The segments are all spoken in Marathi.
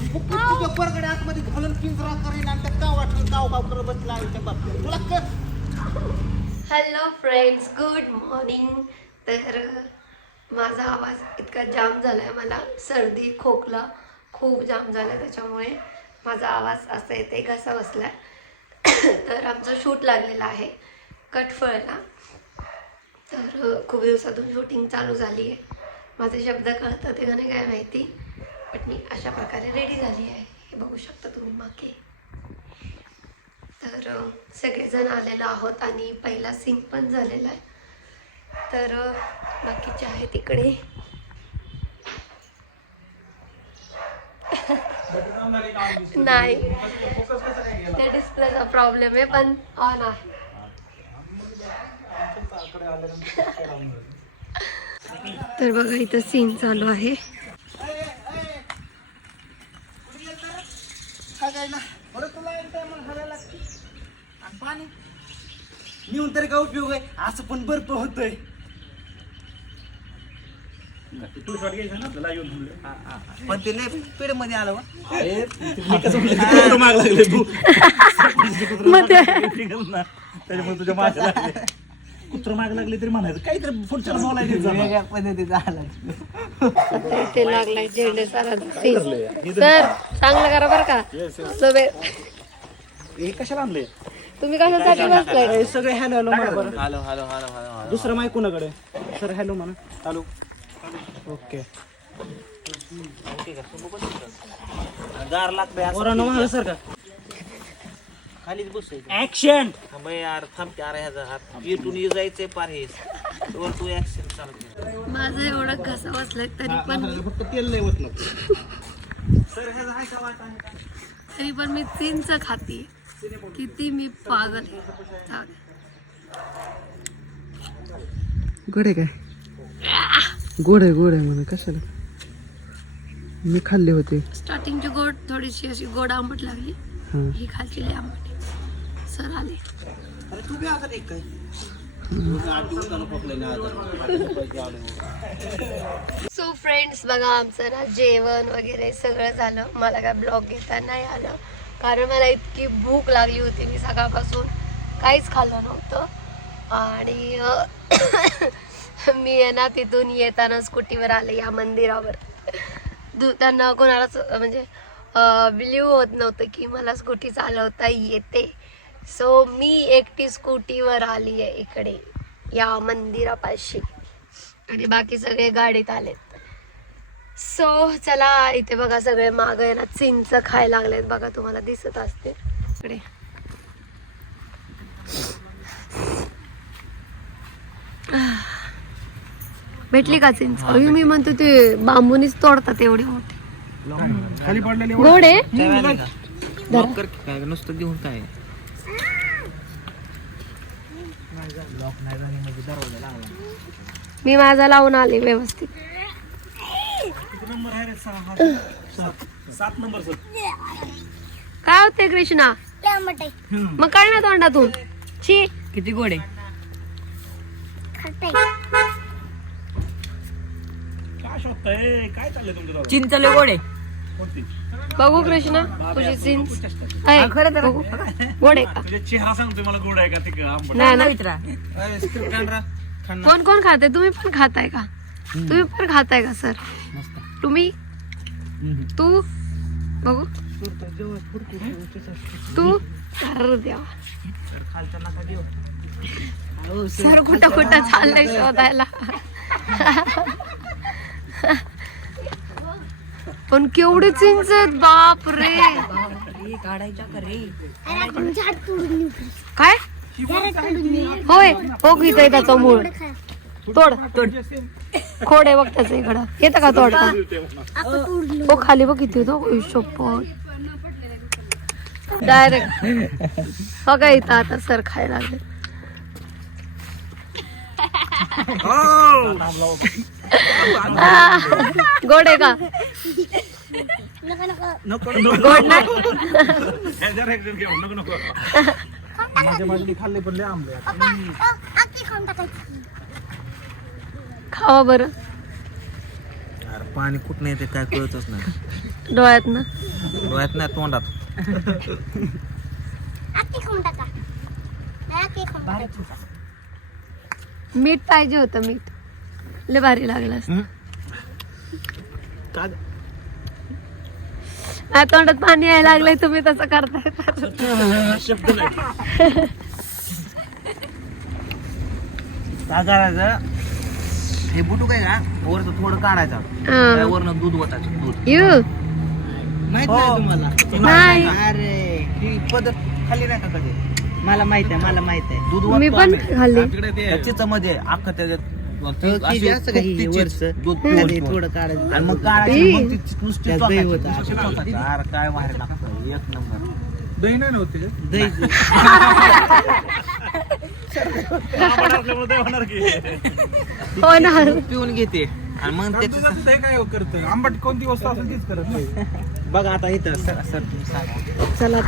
मग तुझ्या आतमध्ये घालून पिंजरा करेन आणि त्या काव गाव गाव करत बसला आईच्या बाप तुला कर हॅलो फ्रेंड्स गुड मॉर्निंग तर माझा आवाज इतका जाम झाला आहे मला. सर्दी खोकला खूप जाम झाला आहे त्याच्यामुळे माझा आवाज असा येते घसा बसला तर आमचं शूट लागलेलं आहे कटफळला. तर खूप दिवसातून शूटिंग चालू झाली आहे माझे शब्द कळतात ते का नाही काय माहिती. बट मी अशा प्रकारे रेडी झाली आहे. हे बघू शकता तुम्ही मागे. तर सगळेजण आलेलो आहोत आणि पहिला सीन पण झालेला आहे. तर बाकीचे आहे तिकडे नाही. ते डिस्प्लेचा प्रॉब्लेम आहे पण ऑन आहे. तर बघा इथं सीन चालू आहे. हागायला बरं तुला एक टायमाला हागायला लागते. आणि पाणी. नेऊन तरी काय उपयोग आहे? असं पण बर्फ होतोय. पण ते लय पेडमध्ये आलं वा. त्याच्यामुळे तुझ्या मागे लागले. कुत्र मागे लागले तरी म्हणायचं काहीतरी पुढच्या बोलायचं वेगळ्या पद्धतीचा आला आता इथे लागलाय झेंडे सारा सीन सर चांगलं करा बरं का. वे- हे कशाला आणले तुम्ही कशासाठी बसलाय? सगळे हॅलो हॅलो म्हणा. बरं. हॅलो हॅलो हॅलो हॅलो दुसरं माईक कुणाकडे? सर हॅलो म्हणा. हॅलो. ओके गार लागतंय मागं सर का? खालीच बसायचं ऍक्शन थांब यार थांब की अरे ह्याचा हात पेटून ये जायचंय पार हे. वर तू ऍक्शन चालू माझं एवढं घसा बसलाय तरी पण फक्त तेल नाही होत नको सर ह्याचा हाय का वाटा तरी पण मी चिंच खाते. किती मी पागल आहे. जाऊ दे. गोड आहे काय? गोड आहे गोड आहे म्हणा कशाला? मी खाल्ले होते. स्टार्टिंगची गोड थोडीशी अशी गोड आंबट लागली. हा. ही खालची लई आंबट. सर आले. अरे तू बी आता एक काय? सो फ्रेंड्स बघा आमचं ना जेवण वगैरे सगळं झालं. मला काय ब्लॉग घेता नाही आलं. कारण मला इतकी भूक लागली होती मी सकाळपासून. काहीच खाल्लं नव्हतं. आणि मी आहे ना तिथून येताना स्कूटीवर आले या मंदिरावर. दु- त्यांना कोणालाच म्हणजे बिलीव होत नव्हतं की मला स्कूटी चालवता येते. सो मी एकटी स्कूटीवर आली आहे इकडे या मंदिरापाशी. आणि बाकी सगळे गाडीत आलेत. सो चला इथे बघा सगळे माग आहे ना चिंच खायला लागलेत. बघा तुम्हाला दिसत असते इकडे. भेटली का चिंच? अयो मी म्हणतो ते बांबूनीच तोडतात एवढे मोठे. खाली पडलेले गोड आहे? धरा. काय नुसतं देऊन काय? मी माझा लावून आले व्यवस्थित. नंबर आहे रे? सहा सात. Number sir. काय होते कृष्णा? मग काय ना तोंडातून? ची किती गोड आहे? काय शोधताय? काय चाललंय तुमचं? चिंचले गोड बघू कृष्णा तुझी चिंच आहे बघू. गोड आहे का चेहरा सांगतोय मला गोड आहे का ते का? आंबट नाही ना कोण कोण खाते? तुम्ही पण खाताय का? तुम्ही पण खाताय का सर? तुम्ही? तू? बघू. तू? अरे देवा. सर कुठं कुठं चाललंय शोधायला? पण केवढी चिंच आहेत, बाप रे. काय? होय हो इथं आहे त्याचं मूळ. तोड तोड. खोड आहे बघ त्याचं इकडं. येतं का तोडता हो खाली बघ किती तो शोपट डायरेक्ट हो का इथं आता सर खायला लागले गोड आहे का गोड नाही ह्याच्यावर action घेऊ, नको नको. माझ्या माझी खाल्ले पण लय आंबले खावा बरं. अरे पाणी कुठं येते काय कळतच नाही. डोळ्यात ना? डोळ्यात नाही तोंडात. मीठ पाहिजे होतं मीठ. लय भारी लागलं असतं. माझ्या तोंडात पाणी यायला लागलंय तुम्ही तसं करताय. तर. शब्द नाही. काय करायचं? हे बुटू काय का वरचं थोडं काढायचं. हा. वरनं दूध ओतायचं दूध. यू. माहीत नाही तुम्हाला नाही. अरे ही पद्धत खाली नाही का कधी? मला माहीत आहे मला माहीत आहे. दूध मी पण. खाल्ली. चिचामध्ये अख्खं त्याच्यात ते अशी जास्त काही फुगती चीज, वरचं. दूध त्यात थोडं काढायचं. आणि मग काढायची ई. मग ती ची- नुसती त्यात दही होतं. अरे काय लागतं एक नंबर. दही आंबट असल्यामुळे ते होणार की हो ना दूध पिऊन घेते. आणि मग त्याची काय करतं आंबट कोणती वस्तू असेल तीच करत बघा आता इथं सर सर तुम्ही सांगा. चला.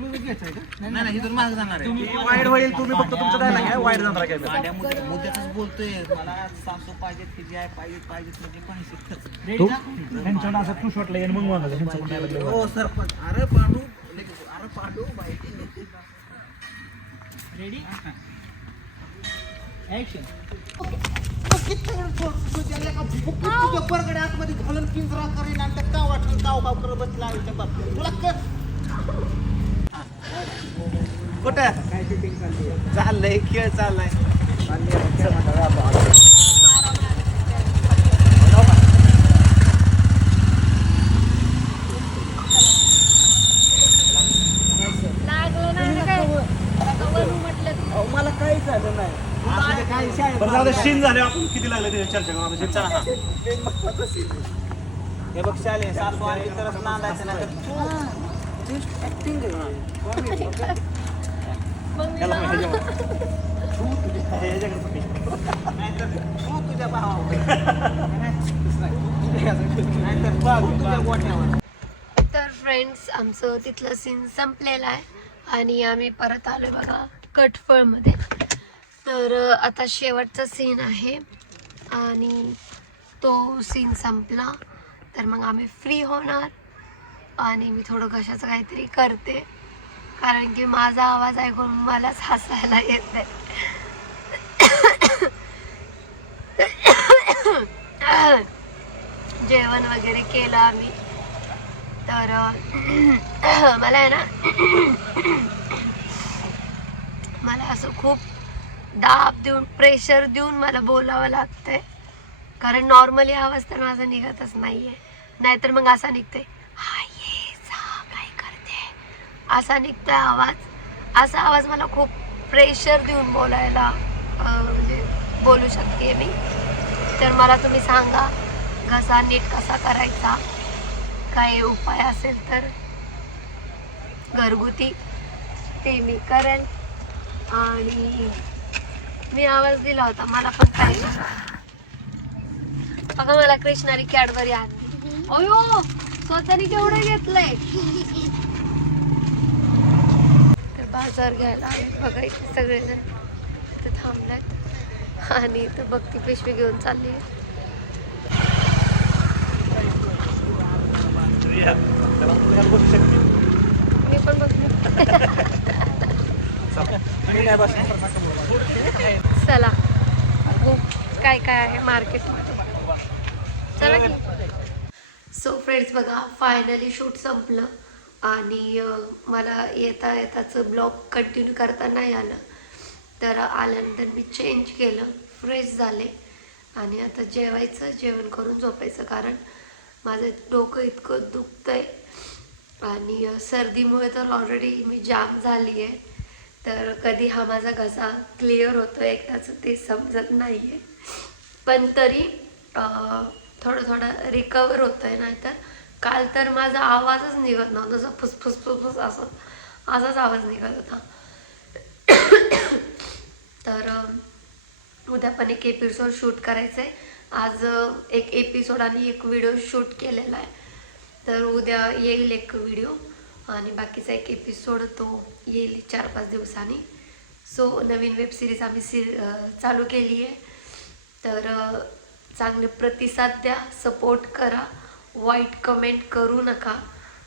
नाही नाही इथून माग जाणार आहे वाईट होईल तुम्ही फक्त तुमचं काय नाही वाईट जाणार काय मुद्दे- मुद्द्यातच बोलतोय मला सासू पाहिजेत की जे आहे पाहिजेत पाहिजेत म्हणजे पैसे खर्च तू त्यांच्याकडे असं खुश वाटलं आणि मग म्हणाला ह्यांचं पण नाही लागलं हो सरपंच अरे पांडू अरे पांडू बाई रेडी कुठं? चाललंय खेळ चाललाय. मला काहीच झालं नाही. असं काही शाळेत बरं दे, शीन झाले आपण किती लागले ते चर्चा करू? आता चला हा. हे बघ शाले सासू आली तरच नांदायचं नाही तर त्याला तर फ्रेंड्स आमचं तिथलं सीन संपलेलं आहे. आणि आम्ही परत आलो बघा कटफळमध्ये तर आता शेवटचा सीन आहे. आणि तो सीन संपला. तर मग आम्ही फ्री होणार. आणि मी थोडं कशाचं काहीतरी करते. कारण की माझा आवाज ऐकून मलाच हसायला येते जेवण वगैरे केलं आम्ही. तर मला आहे ना मला असं खूप दाब देऊन प्रेशर देऊन मला बोलावं लागतंय. कारण नॉर्मली आवाज तर माझा निघतच नाहीये. नाहीतर मग असा निघतोय. असा निघतोय आवाज. असा आवाज मला खूप प्रेशर देऊन बोलायला म्हणजे बोलू शकते मी. तर मला तुम्ही सांगा घसा नीट कसा करायचा? काही उपाय असेल तर घरगुती ते मी करेल आणि मी आवाज दिला होता मला पण काही बघा मला कृष्णारी कॅडबरी आणली. अयो स्वतःने केवढं घेतलंय? बाजार घ्यायला बघा इथे सगळेजण. इथे थांबलेत आणि इथं बघ ती पिशवी घेऊन चालली. मी पण बघते. चला. बघू काय काय आहे मार्केटमध्ये. चला की. सो फ्रेंड्स बघा फायनली शूट संपलं. आणि मला येता येताचं ब्लॉग कंटिन्यू करता नाही आलं. तर आल्यानंतर मी चेंज केलं फ्रेश झाले. आणि आता जेवायचं जेवण करून झोपायचं कारण माझं डोकं इतकं दुखतं आहे आणि सर्दीमुळे तर ऑलरेडी मी जाम झाली आहे तर कधी हा माझा घसा क्लिअर होतो एकदाचं ते समजत नाही आहे पण तरी थोडं थोडं रिकवर होतं आहे नाही तर काल तर माझा आवाजच निघत नव्हता जसं फुसफुस फुसफुस असं असाच आवाज निघत होता. तर उद्या पण एक एपिसोड शूट करायचं आहे आज एक एपिसोड आणि एक व्हिडिओ शूट केलेला आहे. तर उद्या येईल एक व्हिडिओ आणि बाकीचा एक एपिसोड तो येईल चार पाच दिवसांनी. सो नवीन वेब सिरीज आम्ही सि चालू केली आहे तर चांगले प्रतिसाद द्या सपोर्ट करा. वाईट कमेंट करू नका.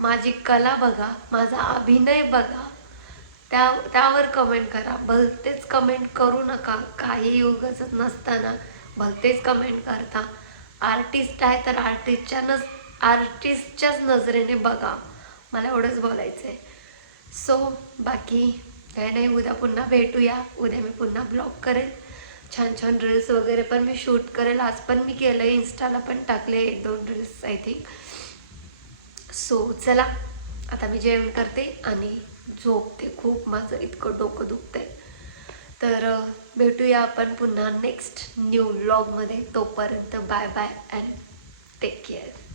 माझी कला बघा माझा अभिनय बघा. त्या त्यावर कमेंट करा. भलतेच कमेंट करू नका. काही उगाच नसताना भलतेच कमेंट करता. आर्टिस्ट आहे तर आर्टिस्टच्या नस आर्टिस्टच्याच नजरेने बघा. मला एवढंच बोलायचं आहे सो बाकी काही नाही. उद्या पुन्हा भेटूया. उद्या मी पुन्हा ब्लॉग करेन. छान छान रील्स वगैरे पण मी शूट करेल. आज पण मी केलं. आहे इन्स्टाला पण टाकले एक दोन रील्स आय थिंक सो चला. आता मी जेवण करते आणि झोपते. खूप माझं इतकं डोकं दुखतंय. तर भेटूया आपण पुन्हा नेक्स्ट न्यू व्लॉगमध्ये तोपर्यंत bye bye and take care